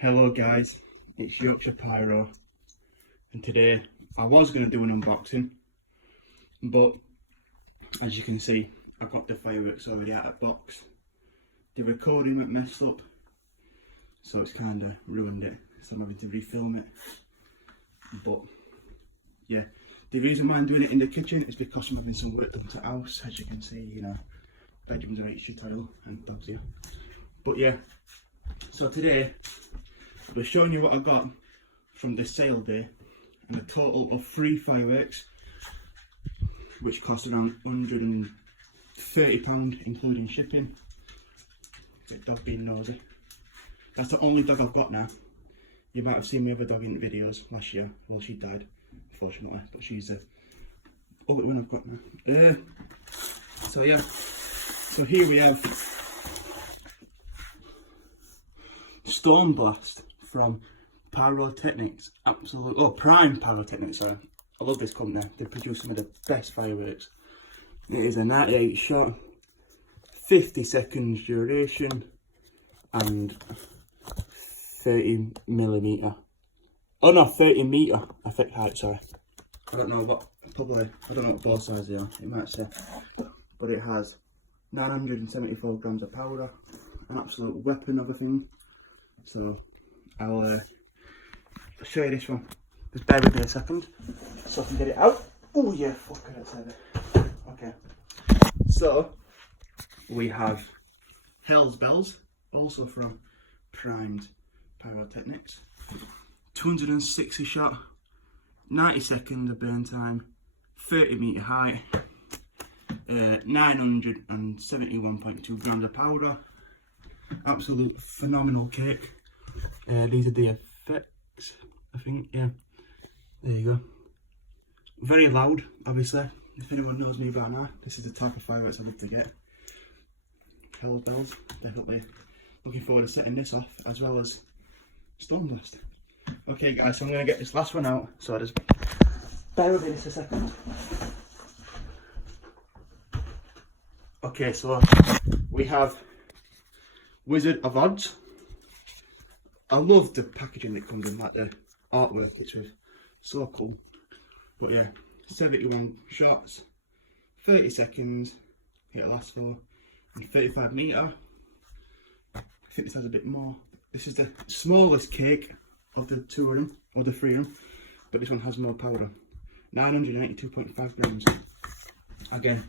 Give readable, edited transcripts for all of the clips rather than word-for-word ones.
Hello guys, it's Yorkshire Pyro, and today I was going to do an unboxing, but as you can see I've got the fireworks already out of the box. The recording went messed up, so it's kind of ruined it, so I'm having to refilm it. But yeah, the reason why I'm doing it in the kitchen is because I'm having some work done to the house. As you can see, you know, bedrooms are HG tile and dogs here. But yeah, so today I'll be showing you what I got from the sale day, and a total of 3 fireworks, which cost around £130 including shipping. The dog being nosy. That's the only dog I've got now. You might have seen me have a dog in videos last year. Well, she died, unfortunately, but she's the only one I've got now. So yeah, so here we have Storm Blast from Pyrotechnics. Prime Pyrotechnics, sorry. I love this company. They produce some of the best fireworks. It is a 98 shot, 50 seconds duration, and 30 millimeter. Oh no, 30 meter effect height, sorry. I don't know what, I don't know what ball size they are, it might say. But it has 974 grams of powder, an absolute weapon of a thing. So I'll show you this one. Just bear with me a second so I can get it out. Oh yeah, fucking that's heavy. Okay. So we have Hell's Bells, also from Primed Pyrotechnics. 260 shot, 90 seconds of burn time, 30 meter height, 971.2 grams of powder. Absolute phenomenal cake. These are the effects, I think. Yeah, there you go. Very loud, obviously. If anyone knows me by now, this is the type of fireworks I love to get. Hell's Bells, definitely looking forward to setting this off, as well as Storm Blast. Okay guys, so I'm going to get this last one out, so just bear with me just a second. Okay, so we have Wizard of Odds. I love the packaging that comes in, like the artwork it's with, so cool. But yeah, 71 shots, 30 seconds, it lasts for, and 35 meter. I think this has a bit more. This is the smallest cake of the 2 of them, or the 3 of them, but this one has more powder. 982.5 grams. Again,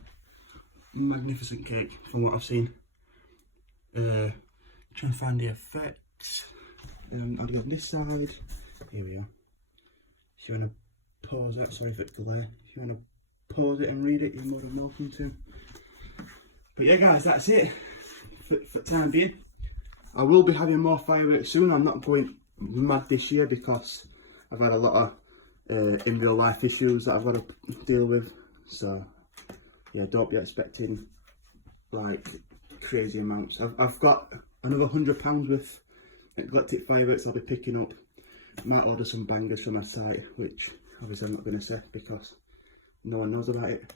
magnificent cake from what I've seen. Trying to find the effects. I'll do on this side. Here we are. If you want to pause it, sorry for the glare. If you want to pause it and read it, you're more than welcome to. But yeah guys, that's it for time being. I will be having more fireworks soon. I'm not going mad this year because I've had a lot of in real life issues that I've got to deal with. So yeah, don't be expecting like crazy amounts. I've got another £100 worth of Galactic fireworks I'll be picking up. Might order some bangers from my site, which obviously I'm not going to say because no one knows about it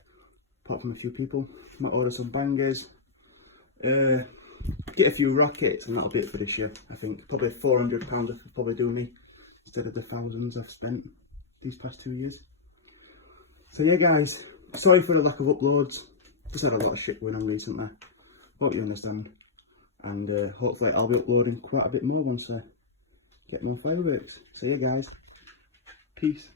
apart from a few people. Might order some bangers, get a few rockets, and that'll be it for this year. I think probably £400 will probably do me instead of the thousands I've spent these past 2 years. So yeah guys, sorry for the lack of uploads. Just had a lot of shit going on recently. Hope you understand, and hopefully I'll be uploading quite a bit more once I get more fireworks. So yeah guys, peace.